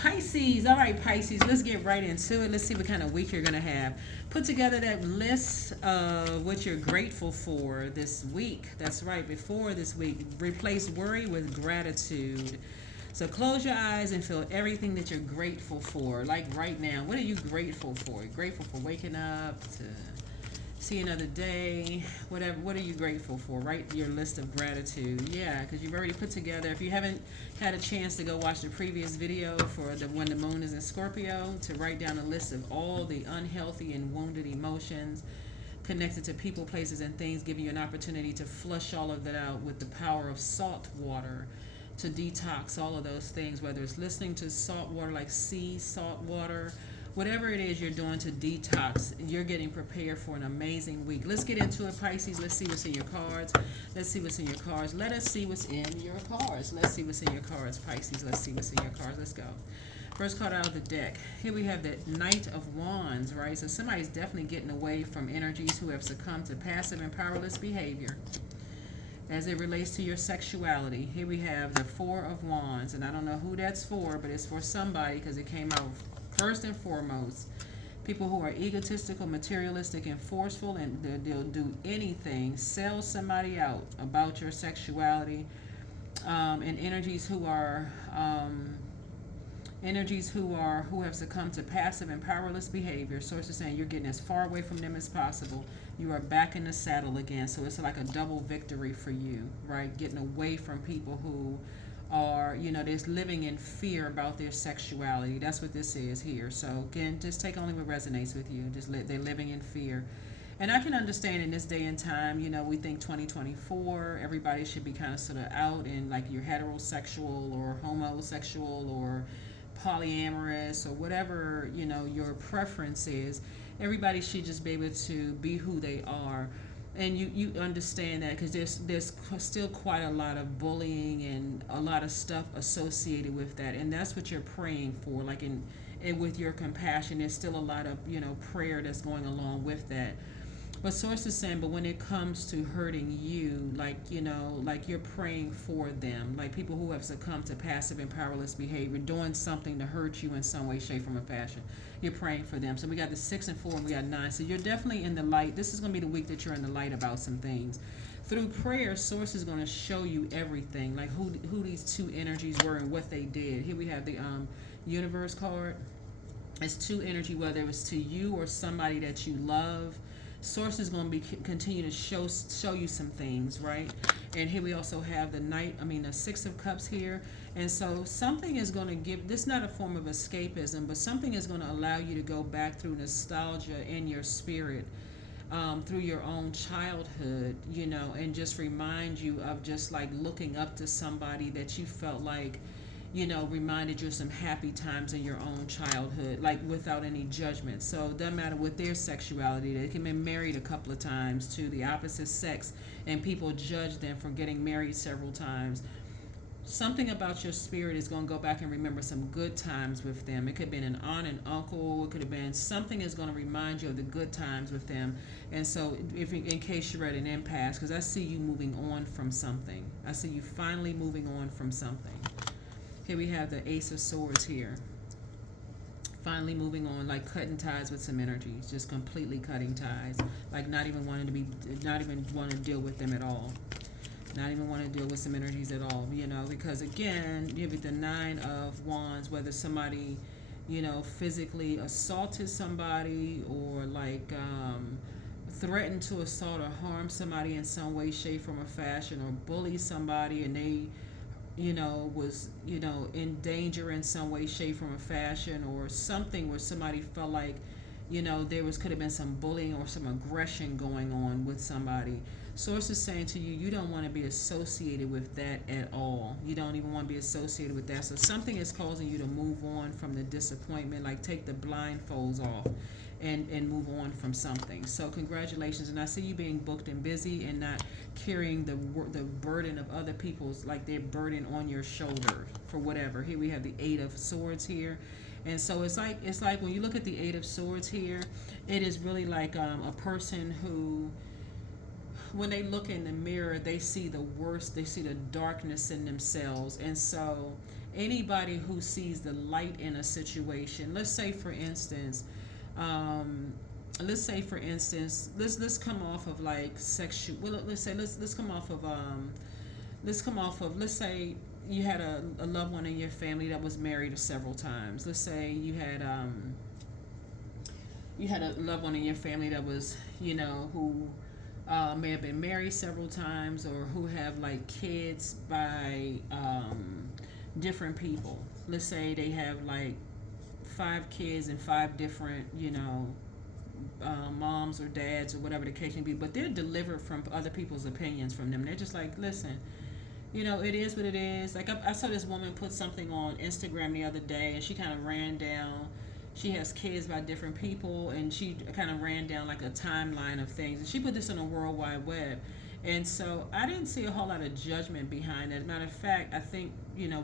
Pisces. All right, Pisces. Let's get right into it. Let's see what kind of week you're going to have. Put together that list of what you're grateful for this week. That's right, before this week. Replace worry with gratitude. So close your eyes and feel everything that you're grateful for. Like right now, what are you grateful for? You're grateful for waking up, to see another day, whatever. What are you grateful for? Write your list of gratitude. Yeah, because you've already put together. If you haven't had a chance to go watch the previous video for the when the moon is in Scorpio, to write down a list of all the unhealthy and wounded emotions connected to people, places, and things, giving you an opportunity to flush all of that out with the power of salt water, to detox all of those things, whether it's listening to salt water like sea salt water, whatever it is you're doing to detox, you're getting prepared for an amazing week. Let's get into it, Pisces. Let's see what's in your cards. Let's see what's in your cards. Let us see what's in your cards. Let's see what's in your cards, Pisces. Let's see what's in your cards. Let's go. First card out of the deck. Here we have the Knight of Wands, right? So somebody's definitely getting away from energies who have succumbed to passive and powerless behavior as it relates to your sexuality. Here we have the Four of Wands, and I don't know who that's for, but it's for somebody because it came out first and foremost. People who are egotistical, materialistic, and forceful, and they'll do anything, sell somebody out about your sexuality, and who have succumbed to passive and powerless behavior. Sources saying you're getting as far away from them as possible. You are back in the saddle again. So it's like a double victory for you, right? Getting away from people who are, they're living in fear about their sexuality. That's what this is here. So again, just take only what resonates with you. They're living in fear. And I can understand in this day and time, we think 2024, everybody should be kind of sort of out in like you're heterosexual or homosexual or polyamorous or whatever, your preference is. Everybody should just be able to be who they are. And you understand that because there's still quite a lot of bullying and a lot of stuff associated with that, and that's what you're praying for. Like and with your compassion, there's still a lot of prayer that's going along with that. But source is saying, but when it comes to hurting you, like you're praying for them, like people who have succumbed to passive and powerless behavior, doing something to hurt you in some way, shape, form, or fashion. You're praying for them. So we got the 6 and 4, and we got 9. So you're definitely in the light. This is going to be the week that you're in the light about some things. Through prayer, source is going to show you everything, like who these two energies were and what they did. Here we have the universe card. It's two energy, whether it was to you or somebody that you love. Source is going to continue to show you some things, right? And here we also have the 6 of Cups here. And so something is going to give, this is not a form of escapism, but something is going to allow you to go back through nostalgia in your spirit, through your own childhood, and just remind you of just like looking up to somebody that you felt like, reminded you of some happy times in your own childhood, like without any judgment. So it doesn't matter with their sexuality. They can be married a couple of times to the opposite sex, and people judge them for getting married several times. Something about your spirit is going to go back and remember some good times with them. It could have been an aunt and uncle. It could have been something is going to remind you of the good times with them. And so in case you're at an impasse, because I see you moving on from something. I see you finally moving on from something. Here we have the Ace of Swords here. Finally moving on, like cutting ties with some energies, just completely cutting ties, like not even wanting to deal with them at all. Not even want to deal with some energies at all, because again, you have the 9 of Wands, whether somebody, physically assaulted somebody or like threatened to assault or harm somebody in some way, shape, form, or fashion, or bully somebody and they was, in danger in some way, shape, form, or fashion, or something where somebody felt like, could have been some bullying or some aggression going on with somebody. Source is saying to you, you don't want to be associated with that at all. You don't even want to be associated with that. So something is causing you to move on from the disappointment, like take the blindfolds off and move on from something. So congratulations. And I see you being booked and busy and not carrying the burden of other people's, like their burden on your shoulder for whatever. Here we have the 8 of Swords here. And so it's like when you look at the 8 of Swords here, it is really like a person who, when they look in the mirror, they see the worst, they see the darkness in themselves. And so anybody who sees the light in a situation. Let's say for instance, um, let's come off of like sexual. Well, let's come off of let's say you had a loved one in your family that was married several times. Let's say you had a loved one in your family that was, who may have been married several times, or who have like kids by different people. Let's say they have like 5 kids and 5 different, moms or dads or whatever the case may be, but they're delivered from other people's opinions from them. They're just like, listen, it is what it is. Like I saw this woman put something on Instagram the other day, and she kind of ran down. She has kids by different people, and she kind of ran down like a timeline of things. And she put this on the World Wide Web, and so I didn't see a whole lot of judgment behind it. Matter of fact, I think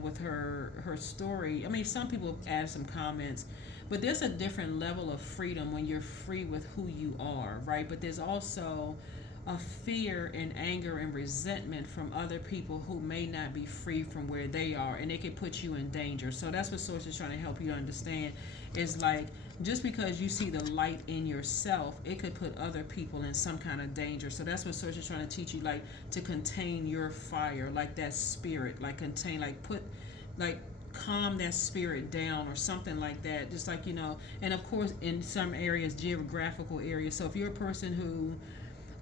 with her story, I mean, some people add some comments, but there's a different level of freedom when you're free with who you are, right? But there's also a fear and anger and resentment from other people who may not be free from where they are, and it can put you in danger. So that's what Source is trying to help you understand, is like, just because you see the light in yourself, it could put other people in some kind of danger. So that's what Source is trying to teach you, like, to contain your fire, like that spirit, like contain, like put, like calm that spirit down or something like that. Just like, and of course in some areas, geographical areas. So if you're a person who,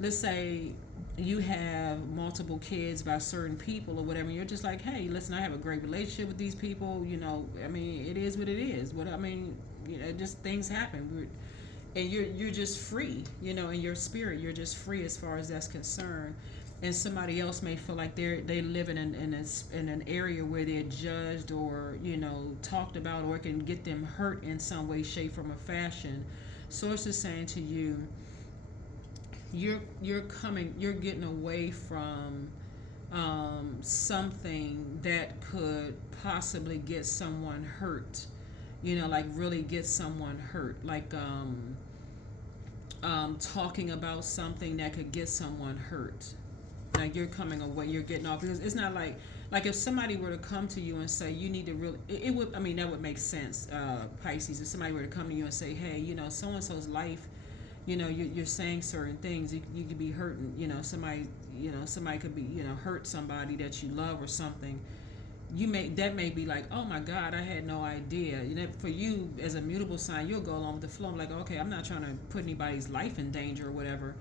let's say you have multiple kids by certain people or whatever, you're just like, hey, listen, I have a great relationship with these people, I mean, it is what it is. Just things happen. And you're just free, in your spirit, you're just free as far as that's concerned. And somebody else may feel like they live in an area where they're judged or, talked about, or it can get them hurt in some way, shape, form, or fashion. Source is saying to you, you're getting away from something that could possibly get someone hurt, like really get someone hurt, like talking about something that could get someone hurt. Like you're coming away, you're getting off, because it's not like if somebody were to come to you and say you need to really, it would, I mean, that would make sense, Pisces. If somebody were to come to you and say, hey, so and so's life, you're saying certain things, you could be hurting, somebody could be, hurt somebody that you love or something. That may be like, oh my God, I had no idea. For you as a mutable sign, you'll go along with the flow. I'm like, okay, I'm not trying to put anybody's life in danger or whatever.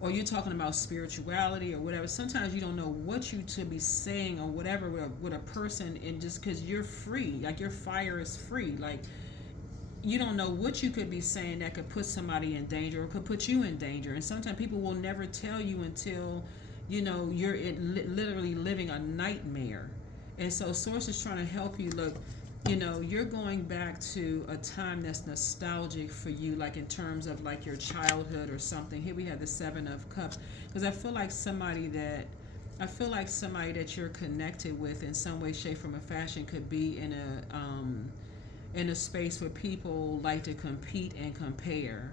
Or you're talking about spirituality or whatever. Sometimes you don't know what you to be saying or whatever with a person, and just because you're free, like your fire is free, like you don't know what you could be saying that could put somebody in danger or could put you in danger. And sometimes people will never tell you until you're literally living a nightmare. And so Source is trying to help you. Look, you're going back to a time that's nostalgic for you, like in terms of like your childhood or something. Here we have the 7 of Cups, because I feel like somebody that you're connected with in some way, shape, form, or fashion could be in a space where people like to compete and compare.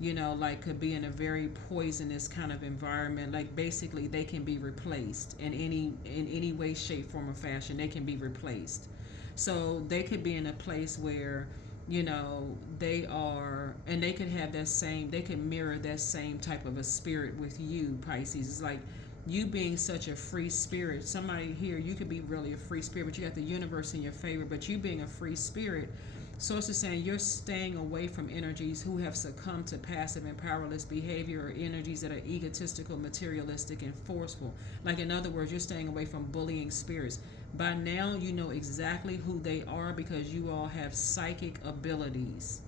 Like could be in a very poisonous kind of environment. Like basically they can be replaced in any way, shape, form, or fashion. They can be replaced. So they could be in a place where, they are, and they could have they could mirror that same type of a spirit with you, Pisces. It's like you being such a free spirit. Somebody here, you could be really a free spirit, but you got the universe in your favor, but you being a free spirit, Source is saying you're staying away from energies who have succumbed to passive and powerless behavior, or energies that are egotistical, materialistic, and forceful. Like in other words, you're staying away from bullying spirits. By now, you know exactly who they are because you all have psychic abilities.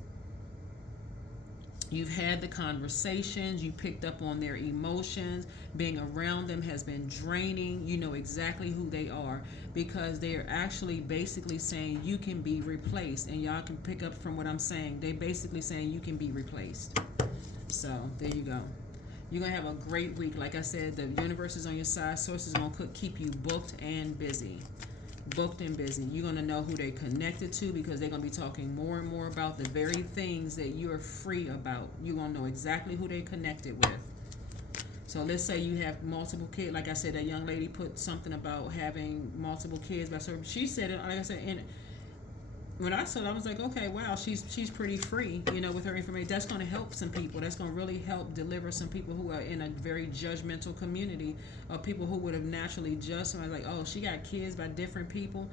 You've had the conversations, you picked up on their emotions, being around them has been draining. You know exactly who they are because they're actually basically saying you can be replaced. And y'all can pick up from what I'm saying. They're basically saying you can be replaced. So there you go. You're going to have a great week. Like I said, the universe is on your side. Source is going to keep you booked and busy. Booked and busy. You're going to know who they're connected to because they're going to be talking more and more about the very things that you're free about. You're going to know exactly who they're connected with. So let's say you have multiple kids. Like I said, that young lady put something about having multiple kids. But so she said it. Like I said, and when I saw it, I was like, okay, wow, she's pretty free, with her information. That's going to help some people. That's going to really help deliver some people who are in a very judgmental community, of people who would have naturally judged somebody like, oh, she got kids by different people.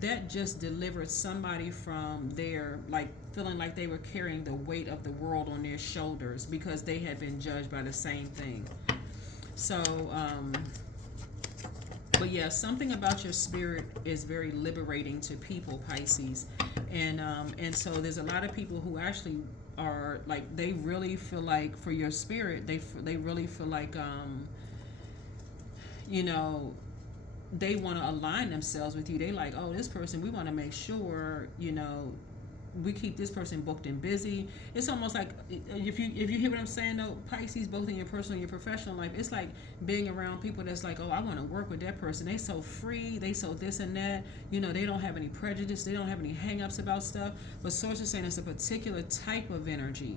That just delivered somebody from their, like, feeling like they were carrying the weight of the world on their shoulders because they had been judged by the same thing. So, but yeah, something about your spirit is very liberating to people, Pisces, and so there's a lot of people who actually are like, they really feel like for your spirit, they really feel like you know they want to align themselves with you. They like, oh, this person, we want to make sure we keep this person booked and busy. It's almost like, if you hear what I'm saying though, Pisces, both in your personal and your professional life, it's like being around people that's like, oh, I want to work with that person. They so free, they so this and that. They don't have any prejudice, they don't have any hang-ups about stuff. But source is saying it's a particular type of energy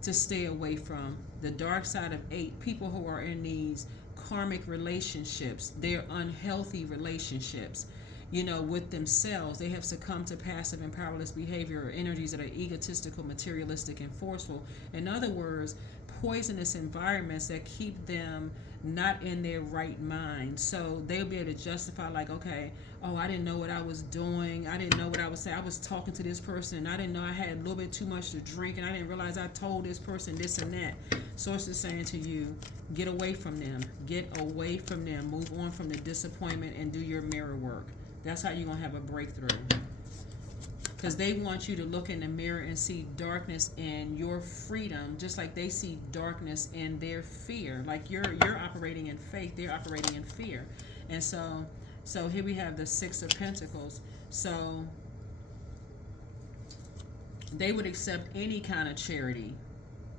to stay away from. The dark side of 8, people who are in these karmic relationships, they're unhealthy relationships. With themselves, they have succumbed to passive and powerless behavior or energies that are egotistical, materialistic, and forceful. In other words, poisonous environments that keep them not in their right mind. So they'll be able to justify, like, okay, oh, I didn't know what I was doing. I didn't know what I was saying. I was talking to this person, and I didn't know I had a little bit too much to drink, and I didn't realize I told this person this and that. Source is saying to you, get away from them. Get away from them. Move on from the disappointment and do your mirror work. That's how you're going to have a breakthrough. Because they want you to look in the mirror and see darkness in your freedom, just like they see darkness in their fear. Like you're operating in faith, they're operating in fear. And so here we have the 6 of Pentacles. So they would accept any kind of charity.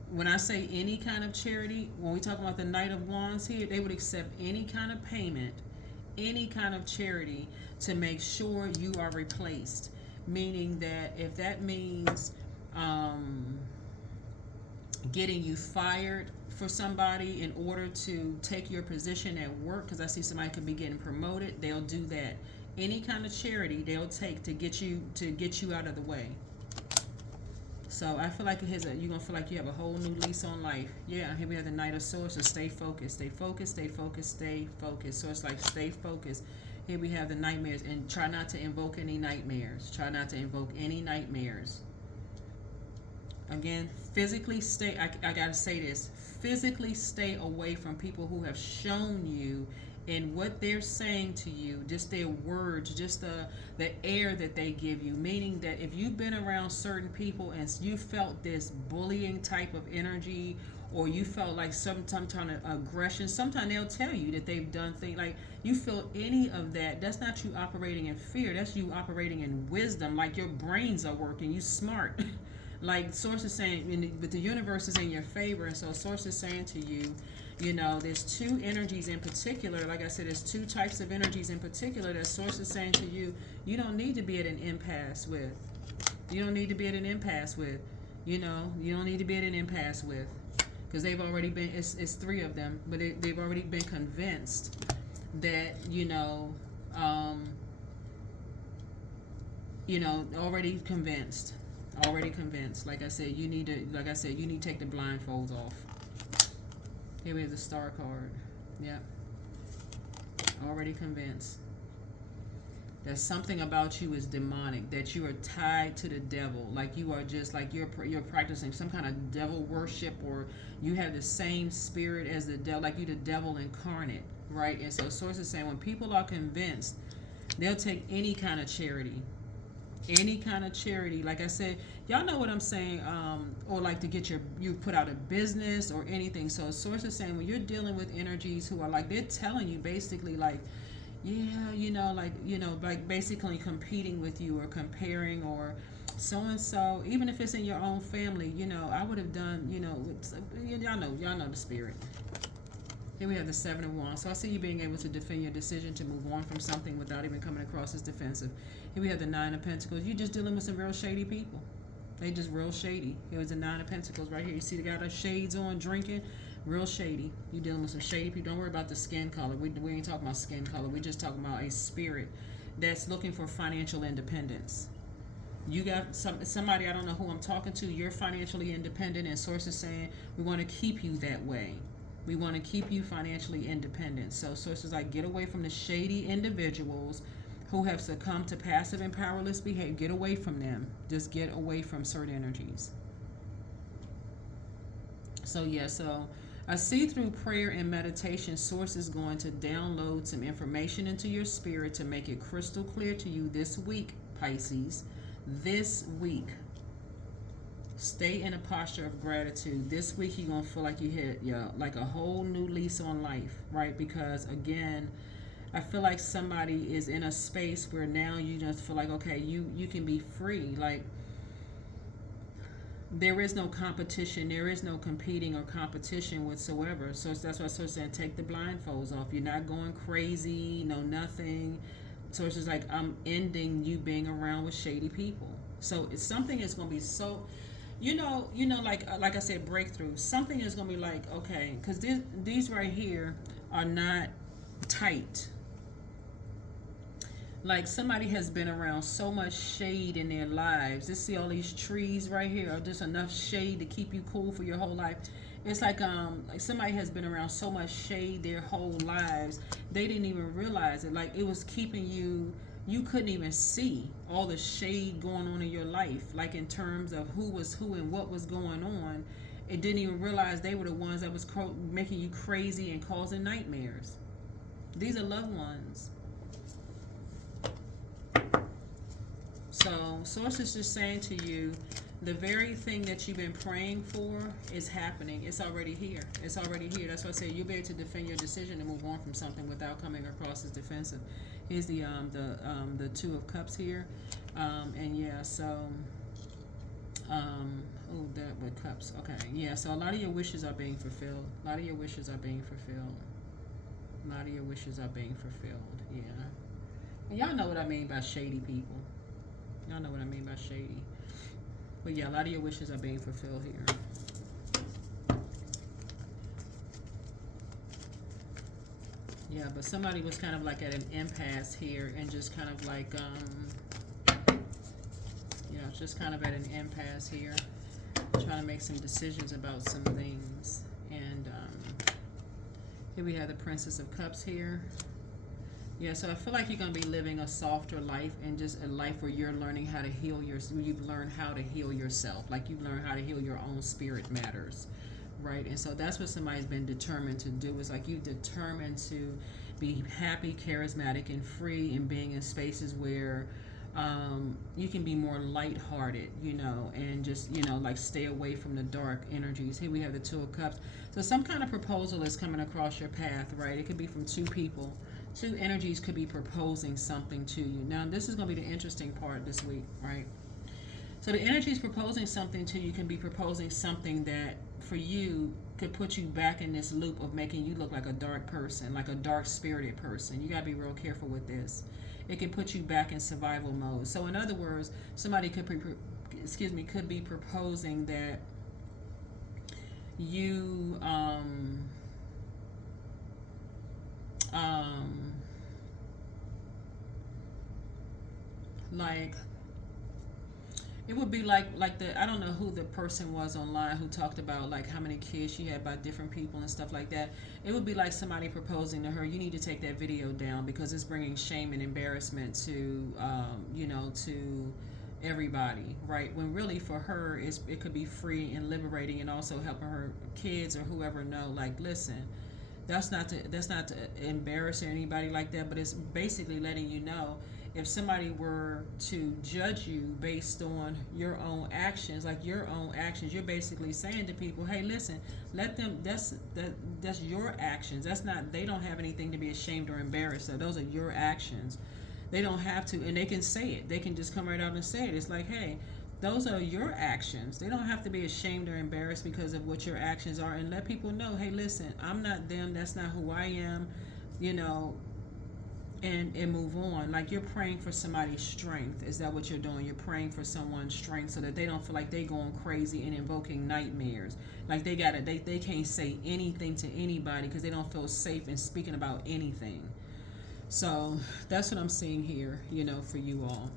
When I say any kind of charity, when we talk about the Knight of Wands here, they would accept any kind of payment, any kind of charity to make sure you are replaced. Meaning that if that means getting you fired for somebody in order to take your position at work, because I see somebody could be getting promoted, they'll do that. Any kind of charity they'll take to get you out of the way. So I feel like you're gonna feel like you have a whole new lease on life. Yeah, here we have the Knight of Swords. So stay focused, stay focused, stay focused, stay focused. So it's like stay focused. Here we have the nightmares, and try not to invoke any nightmares. Try not to invoke any nightmares. Again, physically stay, I gotta say this, physically stay away from people who have shown you in what they're saying to you, just their words, just the air that they give you. Meaning that if you've been around certain people and you felt this bullying type of energy, or you felt like some kind of aggression, sometimes they'll tell you that they've done things, like you feel any of that, that's not you operating in fear, that's you operating in wisdom, like your brains are working, you smart. Like Source is saying, but the universe is in your favor, and so Source is saying to you, there's 2 energies in particular, like I said, there's 2 types of energies in particular that Source is saying to you, you don't need to be at an impasse with. You don't need to be at an impasse with. You don't need to be at an impasse with. Because they've already been, it's 3 of them, but they've already been convinced that, already convinced. Like I said, you need to take the blindfolds off. Here we have the Star card. Yep. Already convinced that something about you is demonic, that you are tied to the devil, like you are just like you're practicing some kind of devil worship, or you have the same spirit as the devil, like you're the devil incarnate, right? And so Source is saying when people are convinced, they'll take any kind of charity. Any kind of charity, like I said, y'all know what I'm saying, or like to get you put out a business or anything. So Source is saying when you're dealing with energies who are like, they're telling you basically like, yeah, like basically competing with you or comparing or so and so, even if it's in your own family, I would have done, y'all know the spirit. Here we have the 7 of Wands. So I see you being able to defend your decision to move on from something without even coming across as defensive. Here we have the 9 of Pentacles. You're just dealing with some real shady people. They just real shady. Here was the 9 of Pentacles right here. You see the guy with shades on drinking. Real shady. You're dealing with some shady people. Don't worry about the skin color. We ain't talking about skin color. We're just talking about a spirit that's looking for financial independence. You got somebody, I don't know who I'm talking to. You're financially independent, and sources saying we want to keep you that way. We want to keep you financially independent. So sources like, get away from the shady individuals who have succumbed to passive and powerless behavior. Get away from them. Just get away from certain energies. So yeah, so I see through prayer and meditation, source is going to download some information into your spirit to make it crystal clear to you this week, Pisces. This week, stay in a posture of gratitude. This week you're gonna feel like you hit like a whole new lease on life, right? Because again, I feel like somebody is in a space where now you just feel like, okay, you can be free. Like, there is no competition, there is no competing or competition whatsoever. So that's why I'm saying, take the blindfolds off. You're not going crazy, no nothing. So it's just like, I'm ending you being around with shady people. So it's something is going to be so, like I said, breakthrough. Something is going to be like, okay, because these right here are not tight. Like, somebody has been around so much shade in their lives. Just see all these trees right here are just enough shade to keep you cool for your whole life. It's like somebody has been around so much shade their whole lives, they didn't even realize it. Like, it was keeping you couldn't even see all the shade going on in your life, like in terms of who was who and what was going on. It didn't even realize they were the ones that was making you crazy and causing nightmares. These are loved ones. So source is just saying to you, the very thing that you've been praying for is happening. It's already here. It's already here. That's why I say you'll be able to defend your decision and move on from something without coming across as defensive. Here's the Two of Cups here, and yeah. So, that with cups. Okay, yeah. So a lot of your wishes are being fulfilled. A lot of your wishes are being fulfilled. A lot of your wishes are being fulfilled. Yeah. And y'all know what I mean by shady people. Y'all know what I mean by shady. But yeah, a lot of your wishes are being fulfilled here. Yeah, but somebody was kind of like at an impasse here and just kind of like, just kind of at an impasse here, trying to make some decisions about some things. And here we have the Princess of Cups here. Yeah, so I feel like you're going to be living a softer life, and just a life where you're learning how to heal you've learned how to heal yourself. Like, you've learned how to heal your own spirit matters, right? And so that's what somebody's been determined to do. Is like, you determined to be happy, charismatic, and free, and being in spaces where you can be more lighthearted, and just, like, stay away from the dark energies. Here we have the Two of Cups. So some kind of proposal is coming across your path, right? It could be from two people. Two energies could be proposing something to you. Now, this is going to be the interesting part this week, right? So the energies proposing something to you can be proposing something that, for you, could put you back in this loop of making you look like a dark person, like a dark-spirited person. You got to be real careful with this. It can put you back in survival mode. So in other words, somebody could be proposing that you like, it would be like I don't know who the person was online who talked about like how many kids she had by different people and stuff like that. It would be like somebody proposing to her, you need to take that video down because it's bringing shame and embarrassment to to everybody, right? When really for her it could be free and liberating, and also helping her kids or whoever know, like, listen, that's not to embarrass anybody like that, but it's basically letting you know, if somebody were to judge you based on your own actions, you're basically saying to people, hey, listen, let them, that's your actions. That's not, they don't have anything to be ashamed or embarrassed of. Those are your actions. They don't have to, and they can say it. They can just come right out and say it. It's like, hey, those are your actions. They don't have to be ashamed or embarrassed because of what your actions are, and let people know, hey, listen, I'm not them. That's not who I am. and move on. Like you're praying for somebody's strength. Is that what you're doing? You're praying for someone's strength so that they don't feel like they going crazy and invoking nightmares. Like they can't say anything to anybody because they don't feel safe in speaking about anything. So that's what I'm seeing here, for you all.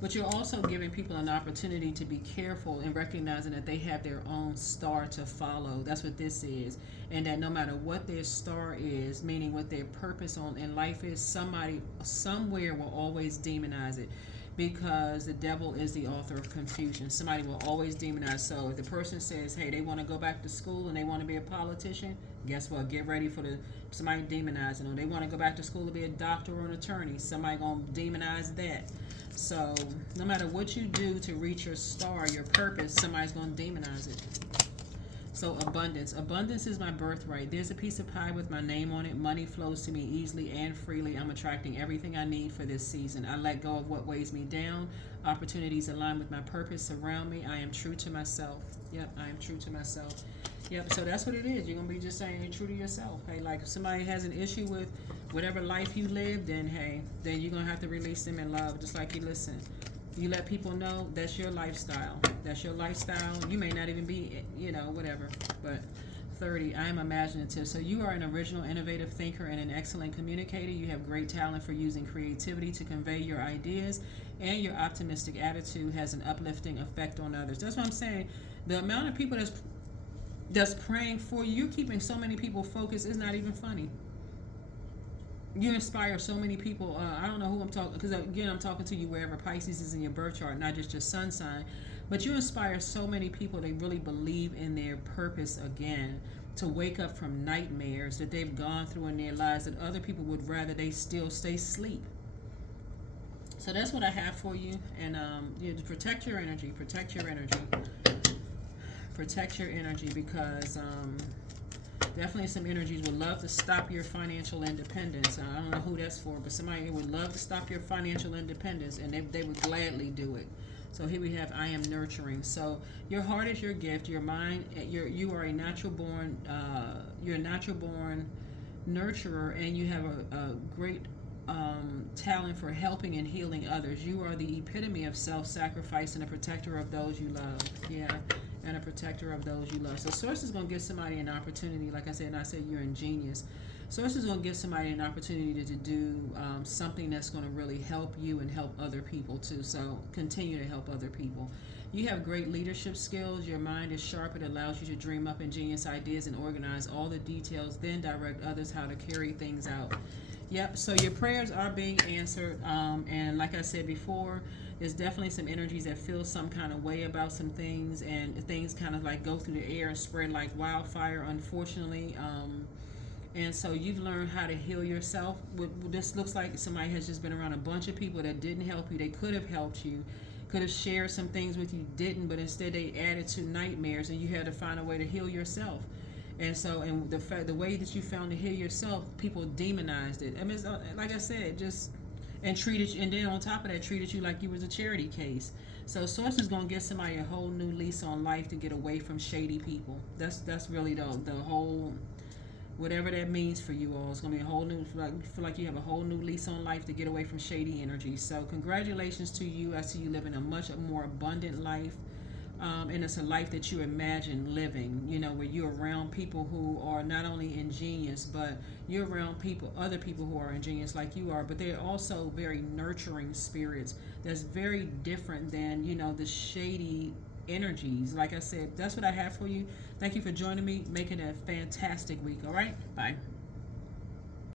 But you're also giving people an opportunity to be careful and recognizing that they have their own star to follow. That's what this is. And that no matter what their star is, meaning what their purpose in life is, somebody somewhere will always demonize it, because the devil is the author of confusion. Somebody will always demonize. So if the person says, hey, they want to go back to school and they want to be a politician, guess what? Get ready for somebody demonizing them. They want to go back to school to be a doctor or an attorney. Somebody going to demonize that. So no matter what you do to reach your star, your purpose, somebody's going to demonize it. So abundance. Abundance is my birthright. There's a piece of pie with my name on it. Money flows to me easily and freely. I'm attracting everything I need for this season. I let go of what weighs me down. Opportunities align with my purpose surround me. I am true to myself. Yep, I am true to myself. Yep, so that's what it is. You're going to be just saying you're true to yourself. Hey, like if somebody has an issue with whatever life you live, then then you're going to have to release them in love. Just like you let people know that's your lifestyle. That's your lifestyle. You may not even be, whatever. But 30, I am imaginative. So you are an original, innovative thinker and an excellent communicator. You have great talent for using creativity to convey your ideas, and your optimistic attitude has an uplifting effect on others. That's what I'm saying. The amount of people that's praying for you, you're keeping so many people focused, it's not even funny. You inspire so many people. I don't know who I'm talking, because again, I'm talking to you wherever Pisces is in your birth chart, not just your sun sign. But you inspire so many people, they really believe in their purpose again, to wake up from nightmares that they've gone through in their lives that other people would rather they still stay asleep. So that's what I have for you. And protect your energy. Protect your energy. Protect your energy, because definitely some energies would love to stop your financial independence. I don't know who that's for, but somebody would love to stop your financial independence, and they would gladly do it. So here we have, I am nurturing. So your heart is your gift. Your mind, you are a natural born. You're a natural born nurturer, and you have a great talent for helping and healing others. You are the epitome of self-sacrifice and a protector of those you love. Yeah. And a protector of those you love. So Source is going to give somebody an opportunity, like I said, and I said you're ingenious. Source is going to give somebody an opportunity to do something that's going to really help you and help other people too. So continue to help other people. You have great leadership skills. Your mind is sharp. It allows you to dream up ingenious ideas and organize all the details, then direct others how to carry things out. Yep, so your prayers are being answered. And like I said before, there's definitely some energies that feel some kind of way about some things, and things kind of like go through the air and spread like wildfire, unfortunately. And so you've learned how to heal yourself. This looks like somebody has just been around a bunch of people that didn't help you. They could have helped you, could have shared some things with you, didn't, but instead they added to nightmares, and you had to find a way to heal yourself. And so, and the way that you found to heal yourself, people demonized it. I mean, it's, like I said, and treated you, and then on top of that, treated you like you was a charity case. So Source is gonna give somebody a whole new lease on life to get away from shady people. That's really the whole, whatever that means for you all. It's gonna be a whole new, feel like you have a whole new lease on life to get away from shady energy. So congratulations to you. I see you living a much more abundant life. And it's a life that you imagine living, where you're around people who are not only ingenious, but you're around other people who are ingenious like you are, but they're also very nurturing spirits. That's very different than, the shady energies. Like I said, that's what I have for you. Thank you for joining me. Make it a fantastic week. All right. Bye.